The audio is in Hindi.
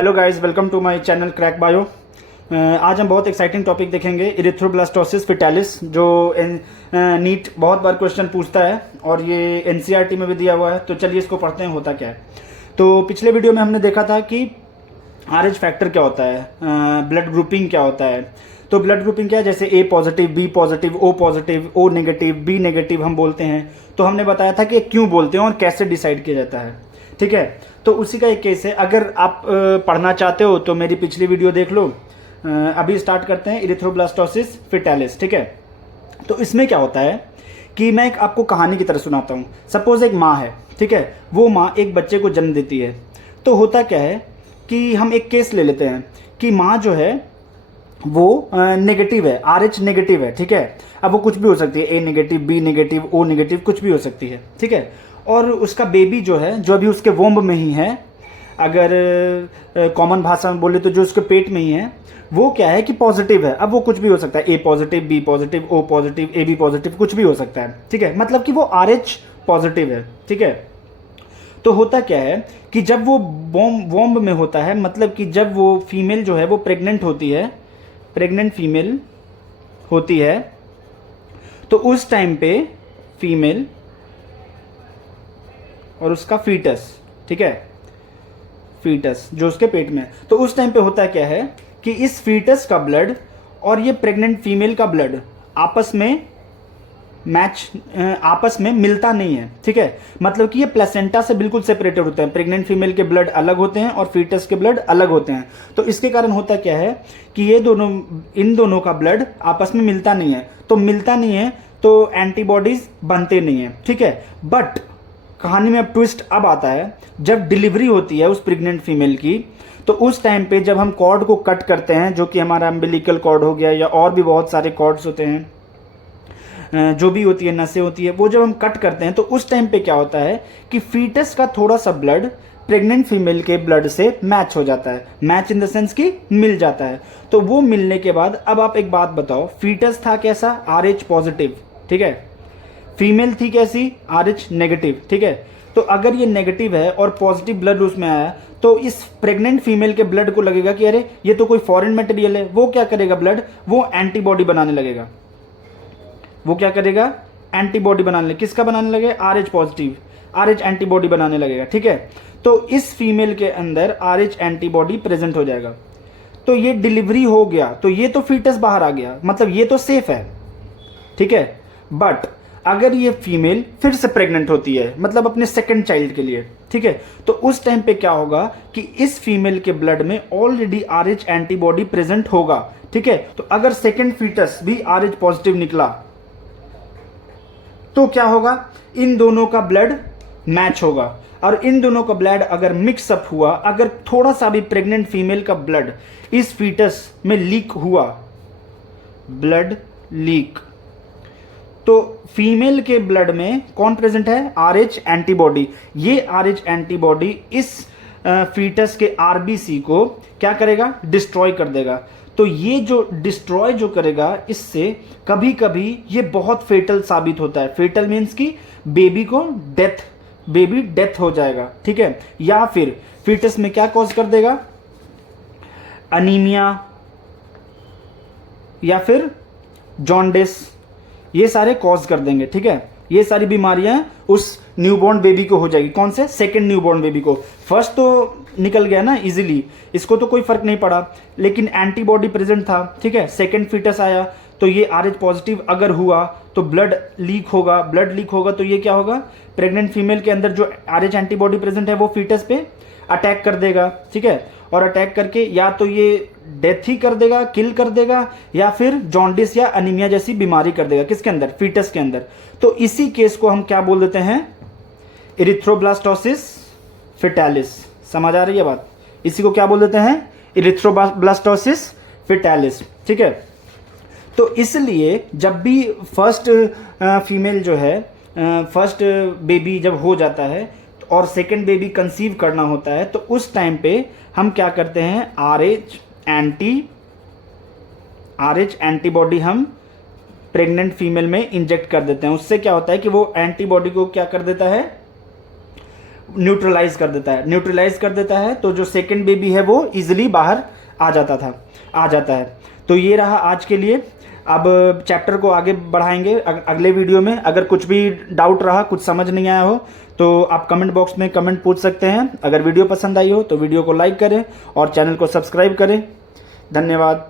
Hello guys, welcome to my channel crack bio. आज हम बहुत एक्साइटिंग टॉपिक देखेंगे, इरिथ्रोब्लास्टोसिस फेटालिस, जो नीट बहुत बार क्वेश्चन पूछता है और ये एनसीईआरटी में भी दिया हुआ है। तो चलिए इसको पढ़ते हैं, होता क्या है। तो पिछले वीडियो में हमने देखा था कि आरएच फैक्टर क्या होता है, ब्लड ग्रुपिंग क्या होता है। तो ब्लड ग्रुपिंग क्या है, जैसे A positive, B positive, O negative, B negative हम बोलते हैं। तो हमने बताया था कि क्यों बोलते हैं और कैसे डिसाइड किया जाता है, ठीक है। तो उसी का एक केस है। अगर आप पढ़ना चाहते हो तो मेरी पिछली वीडियो देख लो। अभी स्टार्ट करते हैं इरिथ्रोब्लास्टोसिस फेटालिस, ठीक है। तो इसमें क्या होता है कि मैं एक आपको कहानी की तरह सुनाता हूँ। सपोज एक माँ है, ठीक है। वो माँ एक बच्चे को जन्म देती है। तो होता क्या है कि हम एक केस ले लेते हैं कि माँ जो है वो नेगेटिव है, आरएच नेगेटिव है, ठीक है। अब वो कुछ भी हो सकती है, A negative, B negative, O negative, कुछ भी हो सकती है, ठीक है। और उसका बेबी जो है, जो अभी उसके वोम्ब में ही है, अगर कॉमन भाषा में बोले तो जो उसके पेट में ही है, वो क्या है कि पॉजिटिव है। अब वो कुछ भी हो सकता है, A positive, B positive, O positive, A B positive, कुछ भी हो सकता है, ठीक है। मतलब कि वो आरएच पॉजिटिव है, ठीक है। तो होता क्या है कि जब वो वोम्ब में होता है, मतलब कि जब वो फीमेल जो है वो प्रेग्नेंट होती है, प्रेग्नेंट फीमेल होती है, तो उस टाइम पे फीमेल और उसका फीटस, ठीक है, फीटस जो उसके पेट में है, तो उस टाइम पे होता क्या है कि इस फीटस का ब्लड और ये प्रेग्नेंट फीमेल का ब्लड आपस में आपस में मिलता नहीं है, ठीक है। मतलब कि ये प्लेसेंटा से बिल्कुल सेपरेटेड होते हैं। प्रेग्नेंट फीमेल के ब्लड अलग होते हैं और फीटस के ब्लड अलग होते हैं। तो इसके कारण होता क्या है कि ये दोनों, इन दोनों का ब्लड आपस में मिलता नहीं है। तो मिलता नहीं है तो एंटीबॉडीज बनते नहीं है, ठीक है। बट कहानी में अब ट्विस्ट अब आता है, जब डिलीवरी होती है उस प्रेग्नेंट फीमेल की, तो उस टाइम पे जब हम कॉर्ड को कट करते हैं, जो कि हमारा अम्बिलिकल कॉर्ड हो गया या और भी बहुत सारे कॉर्ड्स होते हैं, जो भी होती है, नसें होती है, वो जब हम कट करते हैं तो उस टाइम पे क्या होता है कि फीटस का थोड़ा सा ब्लड प्रेग्नेंट फीमेल के ब्लड से मैच हो जाता है। मैच इन द सेंस कि मिल जाता है। तो वो मिलने के बाद अब आप एक बात बताओ, फीटस था कैसा, आरएच पॉजिटिव, ठीक है। फीमेल थी कैसी, आरएच नेगेटिव, ठीक है। तो अगर ये नेगेटिव है और पॉजिटिव ब्लड उसमें आया, तो इस प्रेग्नेंट फीमेल के ब्लड को लगेगा कि अरे ये तो कोई फॉरेन मटेरियल है। वो क्या करेगा, ब्लड वो एंटीबॉडी बनाने लगेगा। वो क्या करेगा, एंटीबॉडी बनाने लगेगा। किसका बनाने लगेगा, आरएच पॉजिटिव, आरएच एंटीबॉडी बनाने लगेगा, ठीक है। तो इस फीमेल के अंदर आरएच एंटीबॉडी प्रेजेंट हो जाएगा। तो ये डिलीवरी हो गया, तो ये तो फीटस बाहर आ गया, मतलब ये तो सेफ है, ठीक है। बट अगर ये फीमेल फिर से प्रेग्नेंट होती है, मतलब अपने सेकंड चाइल्ड के लिए, ठीक है, तो उस टाइम पे क्या होगा कि इस फीमेल के ब्लड में ऑलरेडी आरएच एंटीबॉडी प्रेजेंट होगा, ठीक है। तो अगर सेकंड फीटस भी आरएच पॉजिटिव निकला तो क्या होगा, इन दोनों का ब्लड मैच होगा। और इन दोनों का ब्लड अगर मिक्सअप हुआ, अगर थोड़ा सा भी प्रेग्नेंट फीमेल का ब्लड इस फीटस में लीक हुआ, ब्लड लीक, तो फीमेल के ब्लड में कौन प्रेजेंट है, आरएच एंटीबॉडी। ये आरएच एंटीबॉडी इस फीटस के आरबीसी को क्या करेगा, डिस्ट्रॉय कर देगा। तो ये जो डिस्ट्रॉय जो करेगा, इससे कभी कभी ये बहुत फेटल साबित होता है। फेटल मीन्स कि बेबी को बेबी डेथ हो जाएगा, ठीक है। या फिर फीटस में क्या कॉज कर देगा, अनीमिया या फिर जॉन्डिस, ये सारे कॉज कर देंगे, ठीक है। ये सारी बीमारियां उस न्यूबॉर्न बेबी को हो जाएगी। कौन से, सेकंड न्यूबॉर्न बेबी को। फर्स्ट तो निकल गया ना इजीली, इसको तो कोई फर्क नहीं पड़ा, लेकिन एंटीबॉडी प्रेजेंट था, ठीक है। सेकंड फीटस आया तो ये आरएच पॉजिटिव अगर हुआ तो ब्लड लीक होगा। ब्लड लीक होगा तो ये क्या होगा, प्रेग्नेंट फीमेल के अंदर जो आरएच एंटीबॉडी प्रेजेंट है वो फीटस पे अटैक कर देगा, ठीक है। और अटैक करके या तो ये डेथ ही कर देगा, किल कर देगा, या फिर जॉन्डिस या अनीमिया जैसी बीमारी कर देगा। किसके अंदर, फीटस के अंदर। तो इसी केस को हम क्या बोल देते हैं, इरिथ्रोब्लास्टोसिस फेटालिस। समझ आ रही है बात, इसी को क्या बोल देते हैं, इरिथ्रोब्लास्टोसिस फेटालिस, ठीक है। तो इसलिए जब भी फर्स्ट फीमेल जो है, फर्स्ट बेबी जब हो जाता है और सेकंड बेबी कंसीव करना होता है, तो उस टाइम पे हम क्या करते हैं, आरएच एंटीबॉडी हम प्रेग्नेंट फीमेल में इंजेक्ट कर देते हैं। उससे क्या होता है कि वो एंटीबॉडी को क्या कर देता है, न्यूट्रलाइज कर देता है। न्यूट्रलाइज कर देता है तो जो सेकेंड बेबी है वो इजिली बाहर आ जाता है। तो ये रहा आज के लिए। अब चैप्टर को आगे बढ़ाएंगे अगले वीडियो में। अगर कुछ भी डाउट रहा, कुछ समझ नहीं आया हो, तो आप कमेंट बॉक्स में कमेंट पूछ सकते हैं। अगर वीडियो पसंद आई हो तो वीडियो को लाइक करें और चैनल को सब्सक्राइब करें। धन्यवाद।